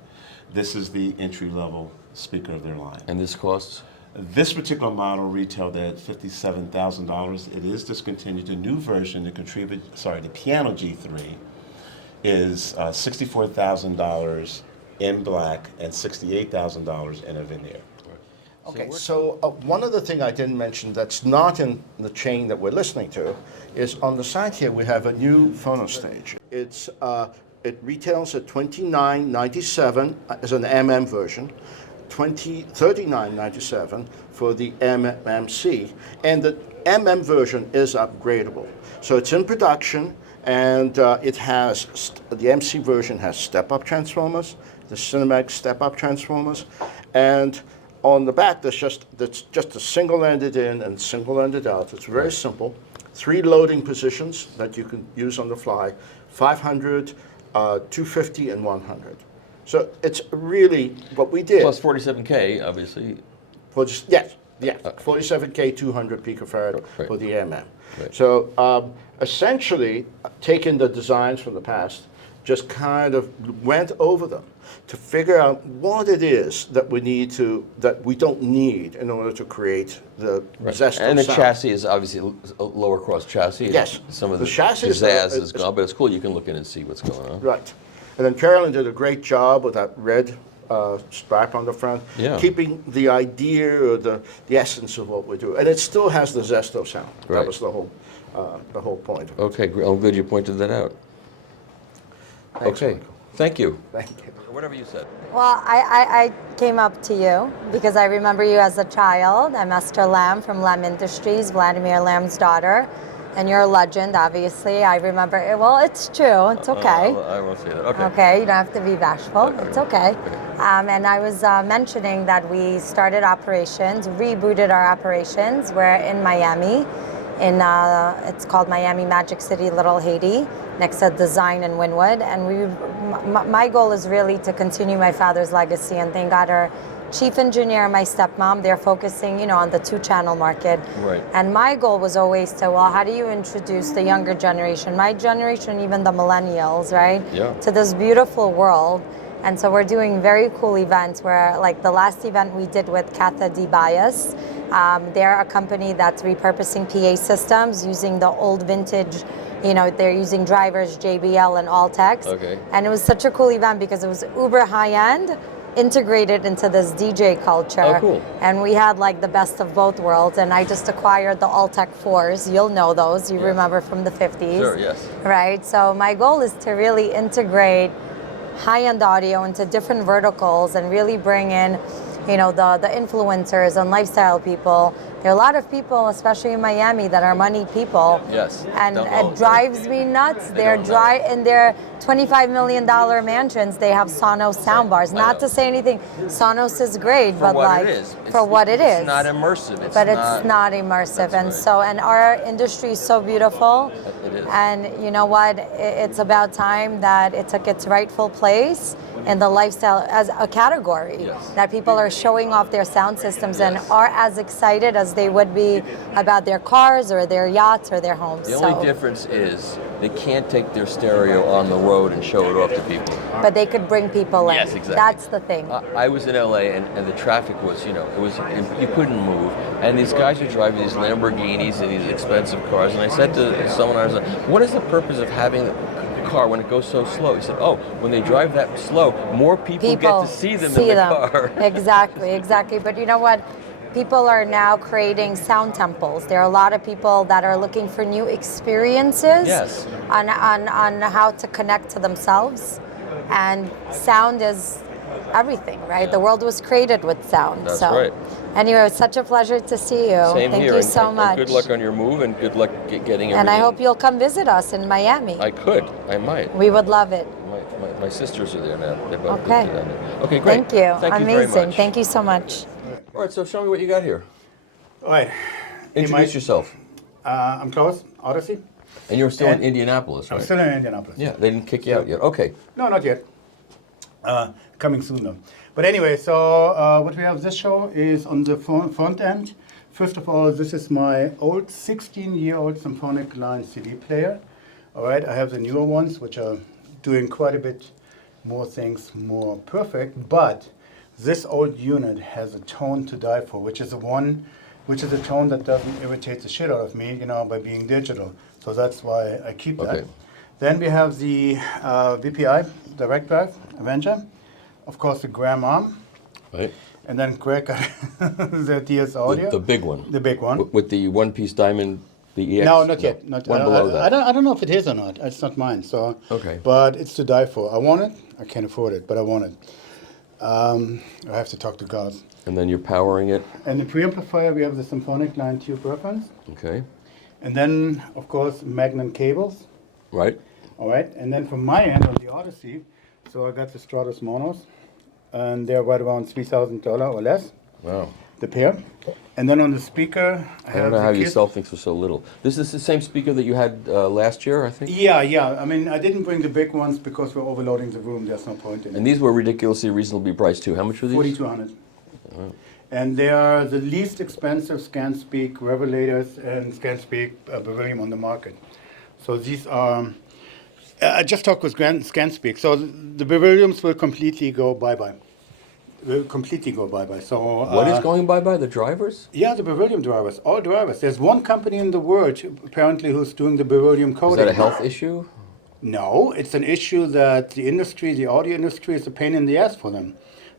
This is the entry-level speaker of their line. And this costs? This particular model retailed at $57,000. It is discontinued. The new version, the Piano G3, is $64,000 in black and $68,000 in a veneer. Okay, so one other thing I didn't mention that's not in the chain that we're listening to is on the side here we have a new phono stage. It retails at $29.97 as an MM version, $39.97 for the MMC, and the MM version is upgradable. So it's in production, and it has the MC version has step-up transformers, the Cinemax step-up transformers, and on the back, that's just a single-ended in and single-ended out. It's very simple. 3 loading positions that you can use on the fly, 500, 250, and 100. So it's really what we did. Plus 47K, obviously. Yes, 47K, 200 picofarad for the MM. Right. So essentially, taking the designs from the past, just kind of went over them to figure out what it is that we don't need in order to create the zest of And the sound. chassis is obviously a lower cross chassis. Yes. Some of The the chassis pizzazz is gone, but it's cool. You can look in and see what's going on. Right. And then Carolyn did a great job with that red stripe on the front, keeping the idea or the essence of what we do. And it still has the Zesto sound. Right. That was the whole point. Okay, I'm glad you pointed that out. Thanks, okay, Michael. thank you. Thank you. Whatever you said. Well, I came up to you because I remember you as a child. I'm Esther Lamb from Lamb Industries, Vladimir Lamb's daughter. and you're a legend, obviously. I remember it. Well, it's true. It's okay. I won't say that. Okay. Okay, you don't have to be bashful. It's okay. And I was mentioning that we started operations, rebooted our operations. We're in Miami. It's called Miami Magic City, Little Haiti, next to Design and Wynwood. And my goal is really to continue my father's legacy, and thank God our chief engineer and my stepmom, they're focusing, on the 2-channel market. Right. And my goal was always to, how do you introduce the younger generation, my generation, even the millennials, right? Yeah. To this beautiful world. And so we're doing very cool events where, like the last event we did with Catha D. Bias, they're a company that's repurposing PA systems using the old vintage, they're using drivers, JBL and Altex. Okay. And it was such a cool event because it was uber high-end, integrated into this DJ culture. Oh, cool. And we had like the best of both worlds. And I just acquired the Altec 4s. You'll know those. You remember from the 50s. Sure, yes. Right? So my goal is to really integrate high-end audio into different verticals and really bring in, the influencers and lifestyle people. There are a lot of people, especially in Miami, that are money people. Yes. And it drives me nuts. They're in their $25 million mansions, they have Sonos soundbars. Not to say anything, Sonos is great, but like for what it is. It's not immersive. It's not immersive. And so, and our industry is so beautiful. It is. And you know what? It's about time that it took its rightful place in the lifestyle as a category. That people are showing off their sound systems and are as excited as they would be about their cars or their yachts or their homes. The only difference is they can't take their stereo on the road and show it off to people. But they could bring people in. Yes, exactly. That's the thing. I was in LA and the traffic was, you couldn't move. And these guys are driving these Lamborghinis and these expensive cars. And I said to someone, I was like, what is the purpose of having a car when it goes so slow? He said, when they drive that slow, more people get to see them in the car. Exactly. But you know what? People are now creating sound temples. There are a lot of people that are looking for new experiences on how to connect to themselves. And sound is everything, right? The world was created with sound. That's right. Anyway, it was such a pleasure to see you. Same Thank here. you so much. And good luck on your move and good luck getting everything. And I hope you'll come visit us in Miami. I might. We would love it. My sisters are there now. They're both Okay. Okay, great. Thank you. Thank you very Amazing. much. Thank you so much. All right, so show me what you got here. All right. Introduce yourself. I'm Klaus, Odyssey. And you're still in Indianapolis, right? I'm still in Indianapolis. Yeah, they didn't kick you out yet. Okay. No, not yet. Coming soon, though. But anyway, so what we have this show is on the front end. First of all, this is my old 16-year-old symphonic line CD player. All right, I have the newer ones, which are doing quite a bit more things, more perfect. But this old unit has a tone to die for, which is a tone that doesn't irritate the shit out of me, by being digital. So that's why I keep that. Then we have the VPI, Direct Drive Avenger. Of course, the Graham arm. Right. And then Greg got the DS Audio. The big one. The big one. With the one-piece diamond, the EX? No, not yet. One below that. I don't know if it is or not. It's not mine. So. Okay. But it's to die for. I want it. I can't afford it, but I want it. I have to talk to God. And then you're powering it? And the preamplifier, we have the symphonic line tube reference. Okay. And then, of course, magnet cables. Right. All right. And then from my end on the Odyssey, so I got the Stratus Monos, and they're right around $3,000 or less. Wow. The pair. And then on the speaker, I don't know how you sell things for so little. This is the same speaker that you had last year, I think? Yeah. I mean, I didn't bring the big ones because we're overloading the room. There's no point in it. And these were ridiculously reasonably priced too. How much were these? $4,200. Oh. And they are the least expensive ScanSpeak Revelators and ScanSpeak Beryllium on the market. So these are... I just talked with ScanSpeak. So the Berylliums will completely go bye-bye. So what is going bye-bye? The drivers? Yeah, the Beryllium drivers. All drivers. There's one company in the world, apparently, who's doing the Beryllium coding. Is that a health issue? No, it's an issue that the industry, the audio industry, is a pain in the ass for them.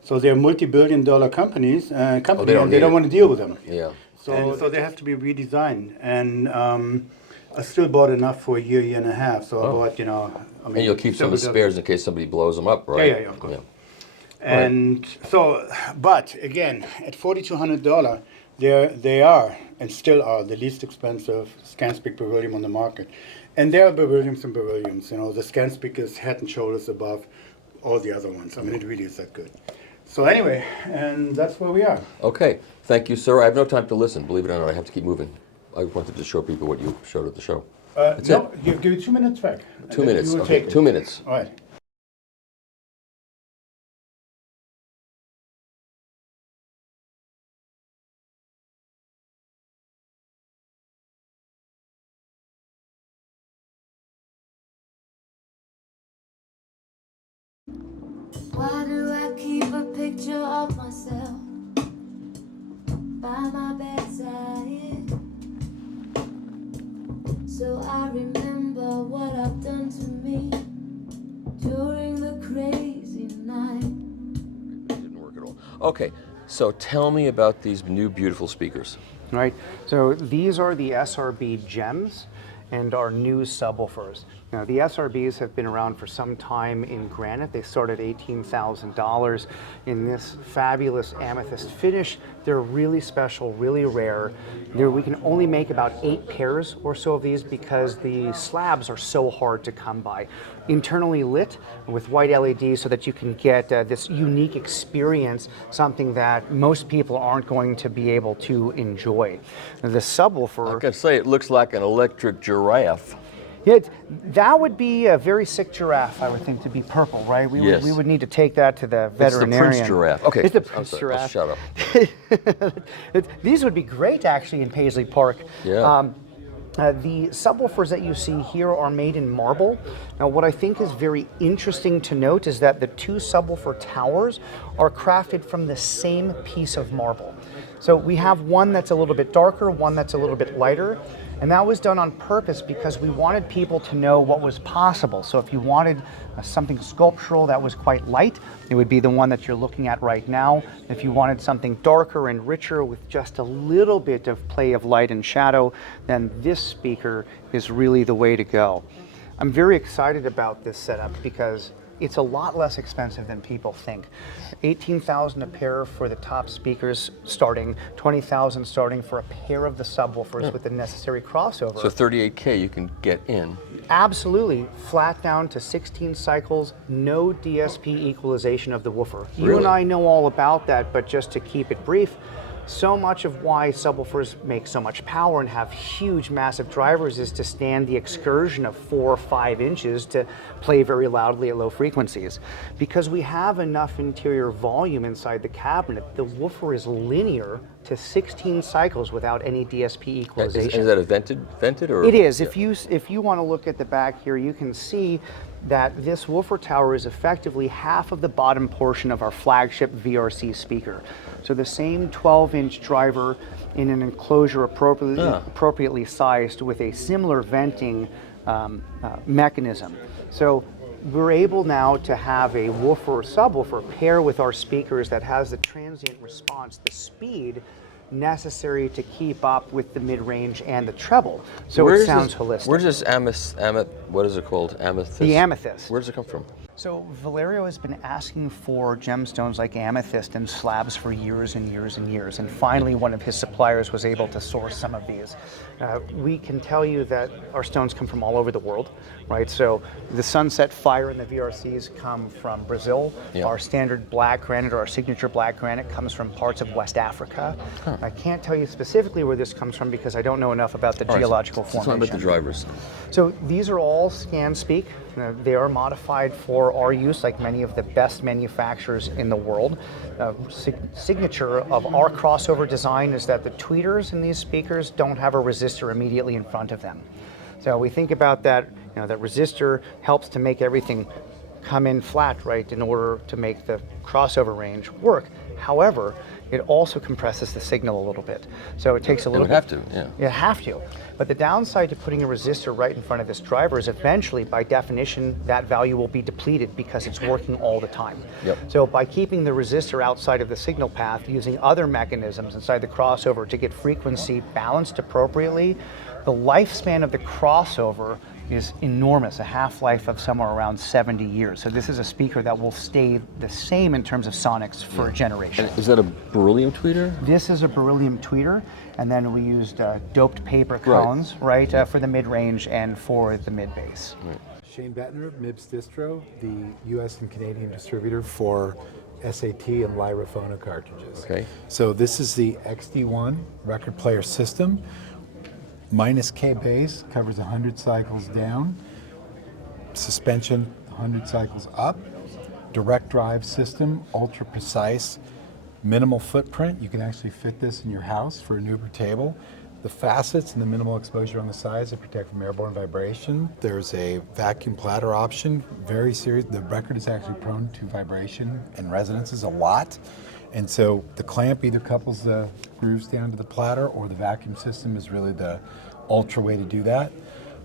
So they're multi-billion-dollar companies, and they don't want to deal with them. Yeah. So they have to be redesigned. And I still bought enough for a year and a half. So I bought, and you'll keep some of the spares in case somebody blows them up, right? Yeah, of course. And so, but again, at $4,200, they are, and still are the least expensive ScanSpeak beryllium on the market. And there are berylliums and berylliums. You know, the ScanSpeak is head and shoulders above all the other ones. I mean, it really is that good. So anyway, and that's where we are. Okay, thank you, sir. I have no time to listen. Believe it or not, I have to keep moving. I wanted to show people what you showed at the show. That's no, it. give you 2 minutes back. 2 minutes. Okay, 2 minutes. All right. Why do I keep a picture of myself by my bedside? So I remember what I've done to me during the crazy night. Didn't work at all. Okay, so tell me about these new beautiful speakers. Right, so these are the SRB gems and our new subwoofers. Now, the SRBs have been around for some time in granite. They start at $18,000 in this fabulous amethyst finish. They're really special, really rare. We can only make about 8 pairs or so of these because the slabs are so hard to come by. Internally lit with white LEDs so that you can get this unique experience, something that most people aren't going to be able to enjoy. The subwoofer... I can say it looks like an electric giraffe. Yeah, that would be a very sick giraffe, I would think, to be purple, right? Yes. We would need to take that to the veterinarian. It's the Prince giraffe. Okay, It's the I'm Prince sorry. giraffe. Shut up. These would be great, actually, in Paisley Park. Yeah. The subwoofers that you see here are made in marble. Now, what I think is very interesting to note is that the 2 subwoofer towers are crafted from the same piece of marble. So we have one that's a little bit darker, one that's a little bit lighter, and that was done on purpose because we wanted people to know what was possible. So if you wanted something sculptural that was quite light, it would be the one that you're looking at right now. If you wanted something darker and richer with just a little bit of play of light and shadow, then this speaker is really the way to go. I'm very excited about this setup because it's a lot less expensive than people think. $18,000 a pair for the top speakers starting, $20,000 starting for a pair of the subwoofers with the necessary crossover. So 38K you can get in. Absolutely, flat down to 16 cycles, no DSP equalization of the woofer. You Really? and I know all about that, but just to keep it brief, so much of why subwoofers make so much power and have huge, massive drivers is to stand the excursion of 4 or 5 inches to play very loudly at low frequencies. Because we have enough interior volume inside the cabinet, the woofer is linear to 16 cycles without any DSP equalization. Is that a vented or? It is. Yeah. If you want to look at the back here, you can see that this woofer tower is effectively half of the bottom portion of our flagship VRC speaker. So the same 12-inch driver in an enclosure appropriately sized with a similar venting mechanism. So we're able now to have a woofer or subwoofer pair with our speakers that has the transient response, the speed necessary to keep up with the mid-range and the treble. So it sounds holistic. Where's this what is it called? Amethyst? The amethyst. Where does it come from? So Valerio has been asking for gemstones like amethyst and slabs for years and years and years, and finally one of his suppliers was able to source some of these. We can tell you that our stones come from all over the world, right? So the Sunset Fire and the VRCs come from Brazil. Yeah. Our standard black granite, or our signature black granite, comes from parts of West Africa. Huh. I can't tell you specifically where this comes from because I don't know enough about the geological formation. Tell me about the drivers. So these are all ScanSpeak. They are modified for our use, like many of the best manufacturers in the world. Signature of our crossover design is that the tweeters in these speakers don't have a resistor immediately in front of them. So we think about that, that resistor helps to make everything come in flat, right, in order to make the crossover range work. However, it also compresses the signal a little bit. So it takes a little bit. It would have to, yeah. You have to. But the downside to putting a resistor right in front of this driver is eventually, by definition, that value will be depleted because it's working all the time. Yep. So by keeping the resistor outside of the signal path, using other mechanisms inside the crossover to get frequency balanced appropriately, the lifespan of the crossover is enormous, a half-life of somewhere around 70 years. So this is a speaker that will stay the same in terms of sonics for a generation. And is that a beryllium tweeter? This is a beryllium tweeter, and then we used doped paper cones, right, for the mid-range and for the mid-bass. Shane Bettner, MIBS Distro, the U.S. and Canadian distributor for SAT and Lyra phono cartridges. Okay. So this is the XD1 record player system. Minus K bass, covers 100 cycles down. Suspension, 100 cycles up. Direct drive system, ultra precise, minimal footprint. You can actually fit this in your house for an Uber table. The facets and the minimal exposure on the sides to protect from airborne vibration. There's a vacuum platter option, very serious. The record is actually prone to vibration and resonances a lot. And so the clamp either couples the grooves down to the platter, or the vacuum system is really the ultra way to do that.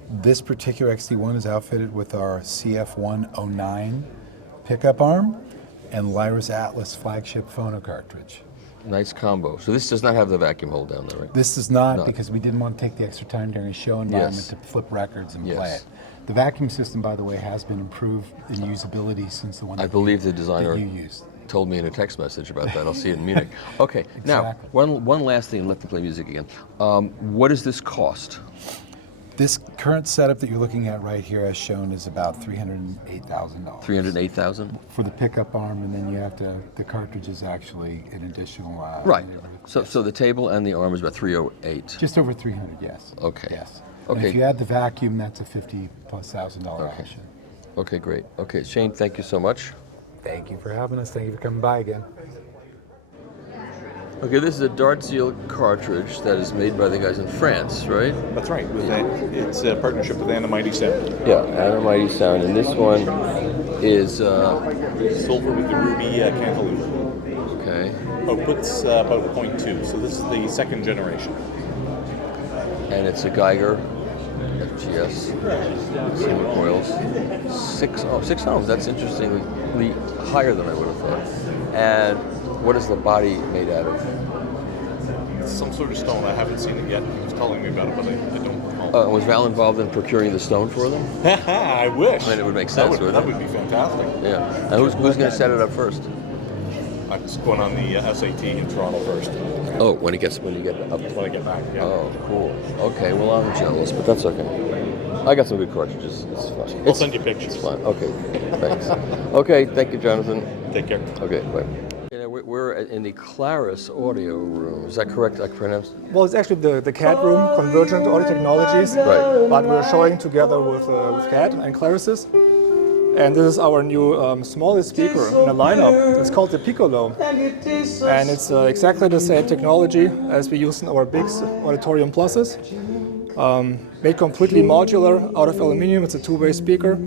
This particular XD1 is outfitted with our CF109 pickup arm and Lyra's Atlas flagship phono cartridge. Nice combo. So this does not have the vacuum hole down there, right? This does not, because we didn't want to take the extra time during a show environment to flip records and play it. The vacuum system, by the way, has been improved in usability since the one I believe the designer that you used. Told me in a text message about that. I'll see it in Munich. Okay, now, one last thing, and let me play music again. What does this cost? This current setup that you're looking at right here, as shown, is about $308,000. $308,000? For the pickup arm, and then you have to, the cartridge is actually an additional... right. So the table and the arm is about 308. Just over 300, yes. Okay. Yes. Okay. And if you add the vacuum, that's a $50,000+ option. Okay, great. Okay, Shane, thank you so much. Thank you for having us. Thank you for coming by again. Okay, this is a Dart Seal cartridge that is made by the guys in France, right? That's right. It's a partnership with Anamighty Sound. Yeah, Anamighty Sound, and this one is silver with the ruby cantilever. Okay. Output's about 0.2, so this is the second generation. And it's a Geiger FGS, single coils, 6 ohms. That's interestingly higher than I would have thought. And what is the body made out of? Some sort of stone. I haven't seen it yet. He was telling me about it, but I don't recall. Was Val involved in procuring the stone for them? I wish. I mean, it would make sense, wouldn't it? That would be fantastic. Yeah. And who's going to set it up first? I'm just going on the SAT in Toronto first. Oh, when you get up. When I get back, yeah. Oh, cool. Okay, well, I'm jealous, but that's okay. I got some good cartridges. It's fine. I'll send you pictures. It's fine. Okay, thanks. Okay, thank you, Jonathan. Take care. Okay, bye. We're in the Clarisys audio room. Is that correct? I pronounced? Well, it's actually the CAD room, Convergent Audio Technologies. Right. But we're showing together with CAD and Clarisys. And this is our new smallest speaker in the lineup. It's called the Piccolo. And it's exactly the same technology as we use in our big Auditorium Pluses. Made completely modular out of aluminum. It's a two-way speaker.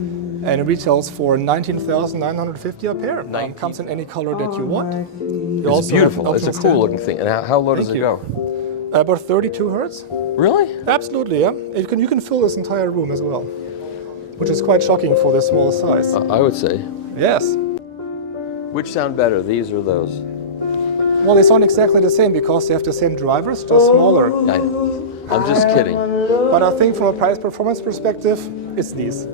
And it retails for $19,950 a pair. Comes in any color that you want. It's beautiful. It's a cool looking thing. And how low does it go? About 32 hertz. Really? Absolutely, yeah. You can fill this entire room as well, which is quite shocking for this small size. I would say. Yes. Which sound better, these or those? Well, they sound exactly the same because they have the same drivers, just smaller. I'm just kidding. But I think from a price performance perspective, it's these.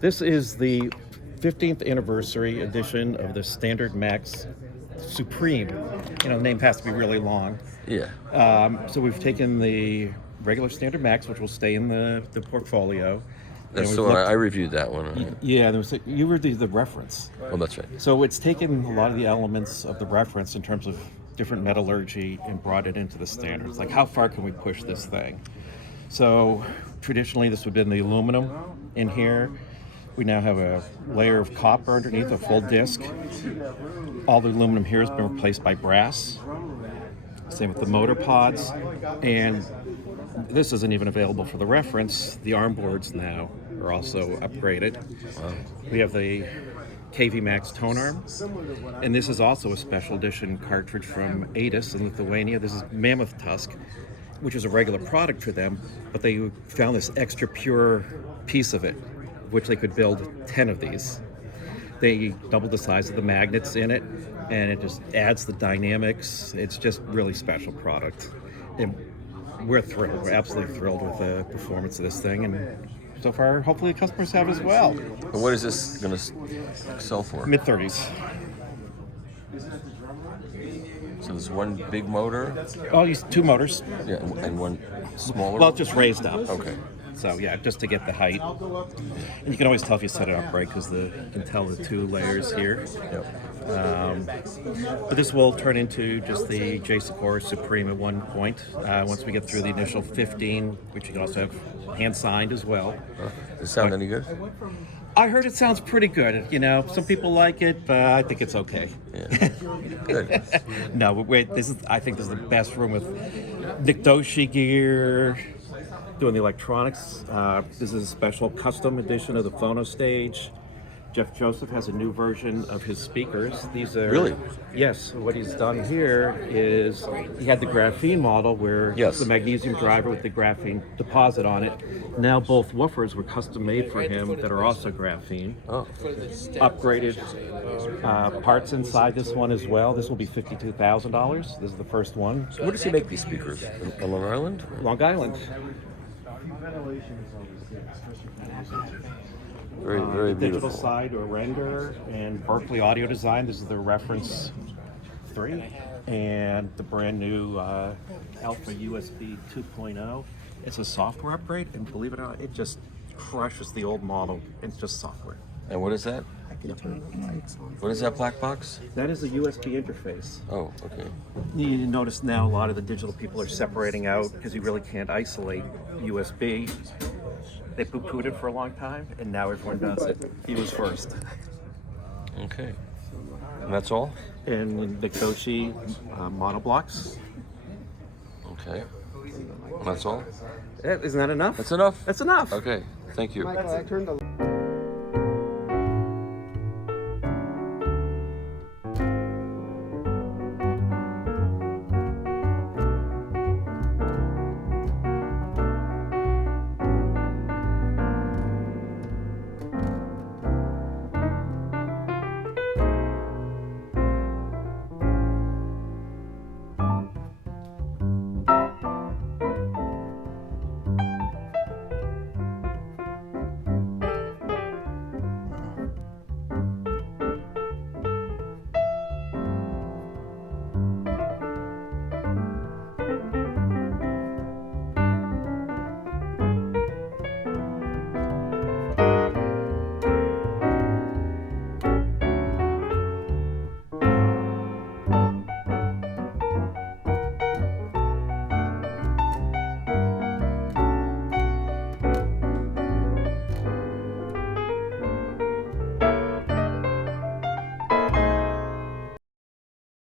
This is the 15th anniversary edition of the Standard Max Supreme. You know, the name has to be really long. Yeah. So we've taken the regular Standard Max, which will stay in the portfolio. That's the one, I reviewed that one. Yeah, you were the reference. Oh, that's right. So it's taken a lot of the elements of the reference in terms of different metallurgy and brought it into the standards. Like, how far can we push this thing? So traditionally, this would have been the aluminum in here. We now have a layer of copper underneath, a full disc. All the aluminum here has been replaced by brass. Same with the motor pods. And this isn't even available for the reference. The arm boards now are also upgraded. We have the KV Max tone arm, and this is also a special edition cartridge from ATIS in Lithuania. This is Mammoth Tusk, which is a regular product for them, but they found this extra pure piece of it, which they could build 10 of these. They doubled the size of the magnets in it, and it just adds the dynamics. It's just really special product. And we're thrilled. We're absolutely thrilled with the performance of this thing, and so far, hopefully, customers have as well. And what is this going to sell for? Mid-30s. So there's one big motor? Oh, use 2 motors. Yeah, and one smaller? Well, just raised up. Okay. So yeah, just to get the height. And you can always tell if you set it up right because you can tell the 2 layers here. Yep. But this will turn into just the Acora Supreme at one point. Once we get through the initial 15, which you can also have hand signed as well. Does it sound any good? I heard it sounds pretty good. You know, some people like it, but I think it's okay. Yeah. Good. No, wait. I think this is the best room with Nick Doshi gear, doing the electronics. This is a special custom edition of the Phono Stage. Jeff Joseph has a new version of his speakers. These are really? Yes. What he's done here is he had the graphene model where it's the magnesium driver with the graphene deposit on it. Now both woofers were custom made for him that are also graphene. Oh. Upgraded parts inside this one as well. This will be $52,000. This is the first one. So where does he make these speakers? On Long Island? Long Island. Very, very beautiful. Digital side or render and Berkeley Audio Design. This is the reference 3 and the brand new Alpha USB 2.0. It's a software upgrade, and believe it or not, it just crushes the old model. It's just software. And what is that? What is that black box? That is a USB interface. Oh, okay. You notice now a lot of the digital people are separating out because you really can't isolate USB. They poo-pooed it for a long time, and now everyone does it. He was first. Okay. And that's all? And the Kochi monoblocks. Okay. And that's all? Isn't that enough? That's enough? That's enough. Okay. Thank you. Michael, I turned the